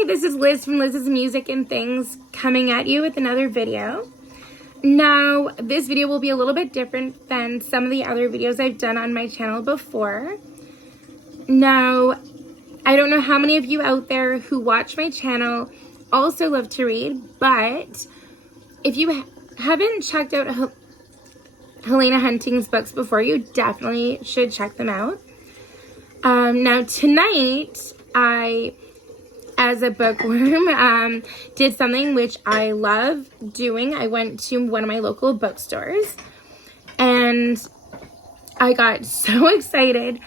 Hi, this is Liz from Liz's Music and Things coming at you with another video. Now, this video will be a little bit different than some of the other videos I've done on my channel before. Now, I don't know how many of you out there who watch my channel also love to read, but if you haven't checked out Helena Hunting's books before, you definitely should check them out. Now, tonight, I, as a bookworm, did something which I love doing. I went to one of my local bookstores, and I got so excited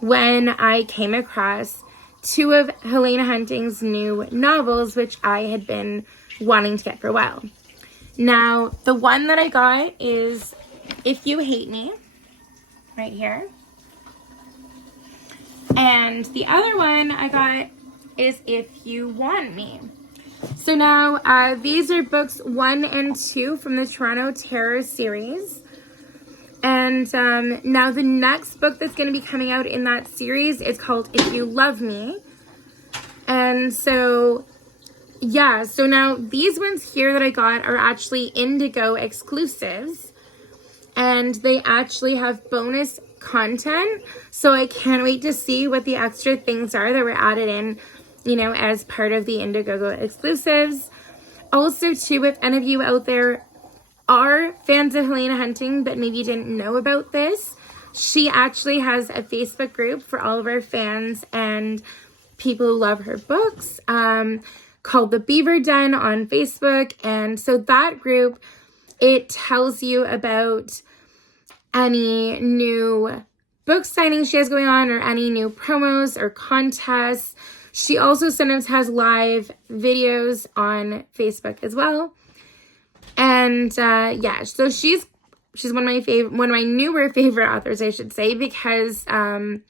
when I came across two of Helena Hunting's new novels, which I had been wanting to get for a while. Now, the one that I got is If You Hate Me, right here. And the other one I got is If You Want Me. So now, these are books 1 and 2 from the Toronto Terror series. And now the next book that's going to be coming out in that series is called If You Love Me. And so, yeah, so now these ones here that I got are actually Indigo exclusives. And they actually have bonus content. So I can't wait to see what the extra things are that were added in, you know, as part of the Indiegogo exclusives. Also, too, if any of you out there are fans of Helena Hunting but maybe didn't know about this, she actually has a Facebook group for all of our fans and people who love her books called The Beaver Den on Facebook. And so that group, it tells you about any new book signings she has going on or any new promos or contests. She also sometimes has live videos on Facebook as well. And yeah, so she's one of my newer favorite authors, I should say, because I've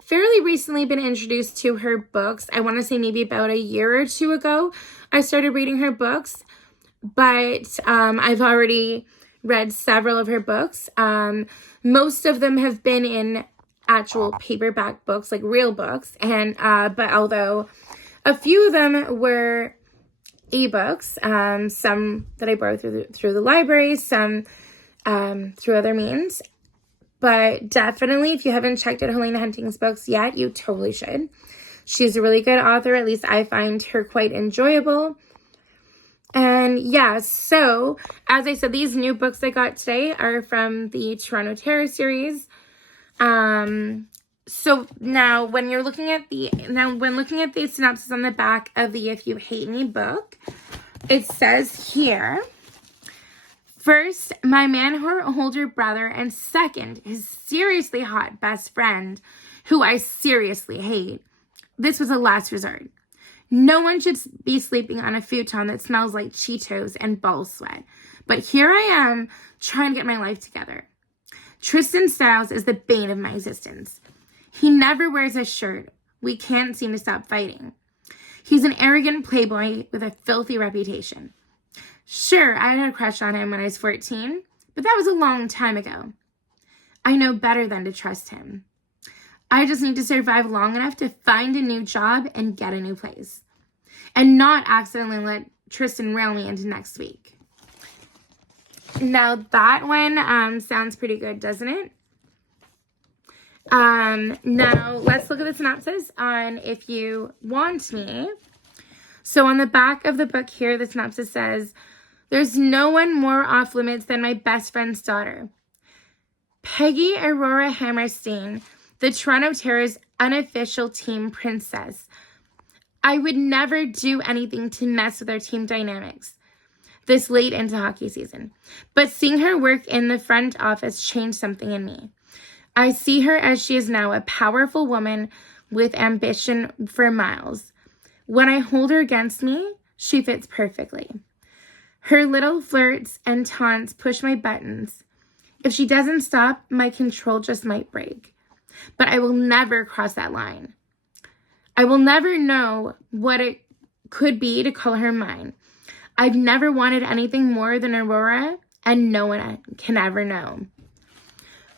fairly recently been introduced to her books. I want to say maybe about a year or two ago, I started reading her books, but I've already read several of her books. Most of them have been in actual paperback books, like real books, and but although a few of them were ebooks, some that I borrowed through the library, some through other means. But definitely, if you haven't checked out Helena Hunting's books yet, you totally should. She's a really good author. At least I find her quite enjoyable. And yeah, so as I said, these new books I got today are from the Toronto Terror series. So now when looking at the synopsis on the back of the If You Hate Me book, it says here, first, my man-holder brother, and second, his seriously hot best friend, who I seriously hate. This was a last resort. No one should be sleeping on a futon that smells like Cheetos and ball sweat. But here I am, trying to get my life together. Tristan Styles is the bane of my existence. He never wears a shirt. We can't seem to stop fighting. He's an arrogant playboy with a filthy reputation. Sure, I had a crush on him when I was 14, but that was a long time ago. I know better than to trust him. I just need to survive long enough to find a new job and get a new place. And not accidentally let Tristan rail me into next week. Now that one sounds pretty good, doesn't it? Now let's look at the synopsis on If You Want Me. So on the back of the book here, the synopsis says, there's no one more off limits than my best friend's daughter. Peggy Aurora Hammerstein, the Toronto Terror's unofficial team princess. I would never do anything to mess with our team dynamics this late into hockey season. But seeing her work in the front office changed something in me. I see her as she is now, a powerful woman with ambition for miles. When I hold her against me, she fits perfectly. Her little flirts and taunts push my buttons. If she doesn't stop, my control just might break. But I will never cross that line. I will never know what it could be to call her mine. I've never wanted anything more than Aurora, and no one can ever know.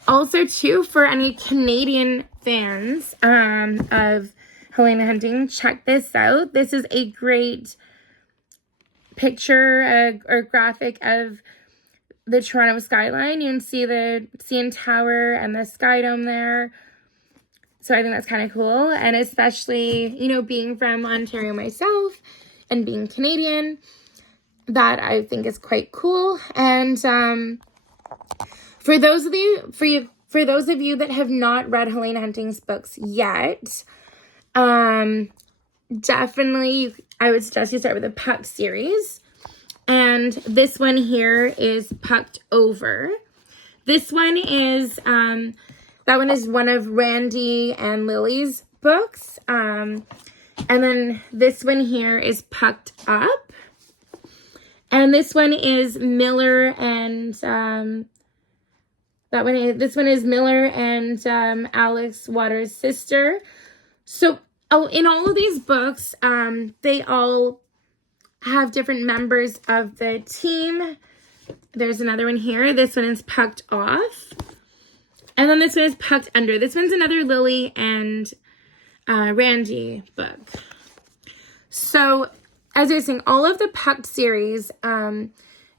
Also, too, for any Canadian fans of Helena Hunting. Check this out. This is a great picture or graphic of the Toronto skyline. You can see the CN Tower and the Sky Dome there. So I think that's kind of cool. And especially, you know, being from Ontario myself and being Canadian, that I think is quite cool. And for those of you that have not read Helena Hunting's books yet, definitely I would suggest you start with the Puck series. And this one here is Pucked Over. This one is, that one is one of Randy and Lily's books. And then this one here is Pucked Up. And this one is Miller and, this one is Miller and Alex Waters' sister. So, in all of these books, they all have different members of the team. There's another one here. This one is Pucked Off. And then this one is Pucked Under. This one's another Lily and Randy book. So, as I was saying, all of the Pucked series,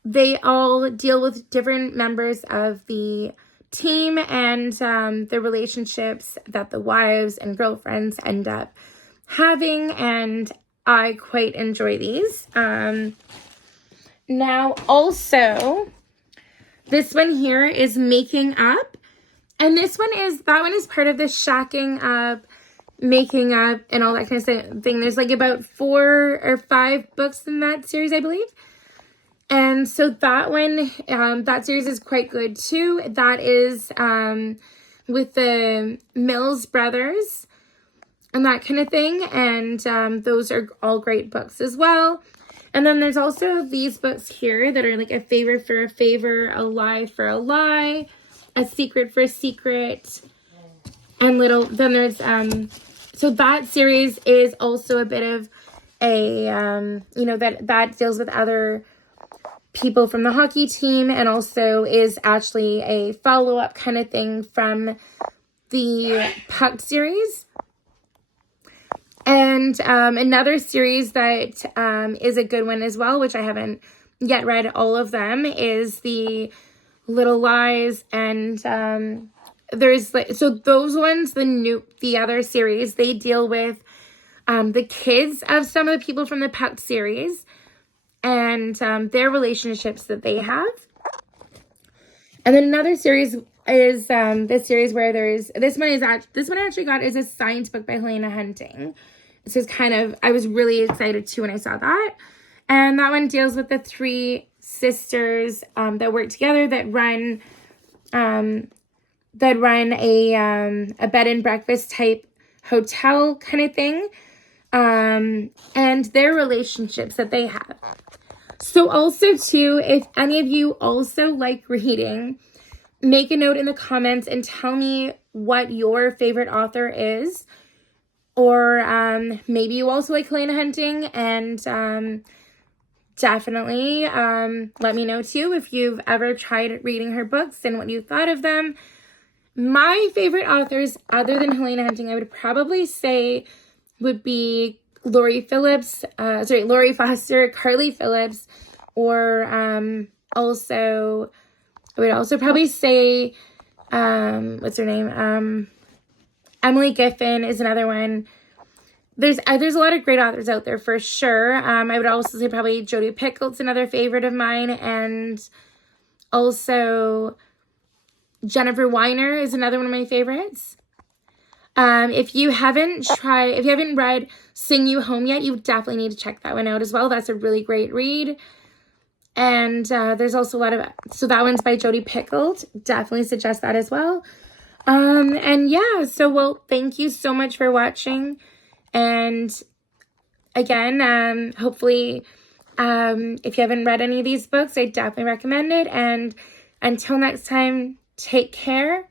they all deal with different members of the team and the relationships that the wives and girlfriends end up having, and I quite enjoy these. Now, also, this one here is Making Up, and that one is part of the Shacking Up, Making Up, and all that kind of thing. There's like about 4 or 5 books in that series, I believe. And so that one, that series is quite good too. That is with the Mills brothers and that kind of thing. And those are all great books as well. And then there's also these books here that are like A Favor for a Favor, A Lie for a Lie, A Secret for a Secret, and then there's, so that series is also a bit of a, you know, that deals with other people from the hockey team, and also is actually a follow-up kind of thing from the Puck series. And another series that is a good one as well, which I haven't yet read all of them, is the Little Lies. And there's like, so those ones, the other series, they deal with the kids of some of the people from the Puck series and their relationships that they have. And then another series is this series where this one I actually got is a science book by Helena Hunting. This is I was really excited too when I saw that. And that one deals with the 3 sisters that work together that run a bed and breakfast type hotel kind of thing. And their relationships that they have. So also too, if any of you also like reading, make a note in the comments and tell me what your favorite author is. Or maybe you also like Helena Hunting, and definitely let me know too if you've ever tried reading her books and what you thought of them. My favorite authors, other than Helena Hunting, I would probably say would be Lori Foster, Carly Phillips, or also, I would also probably say, what's her name? Emily Giffin is another one. There's a lot of great authors out there for sure. I would also say probably Jodi Picoult's another favorite of mine, and also Jennifer Weiner is another one of my favorites. If you haven't read Sing You Home yet, you definitely need to check that one out as well. That's a really great read. And there's also a lot of, so that one's by Jodi Picoult. Definitely suggest that as well. And yeah, so thank you so much for watching. And again, hopefully, if you haven't read any of these books, I definitely recommend it. And until next time, take care.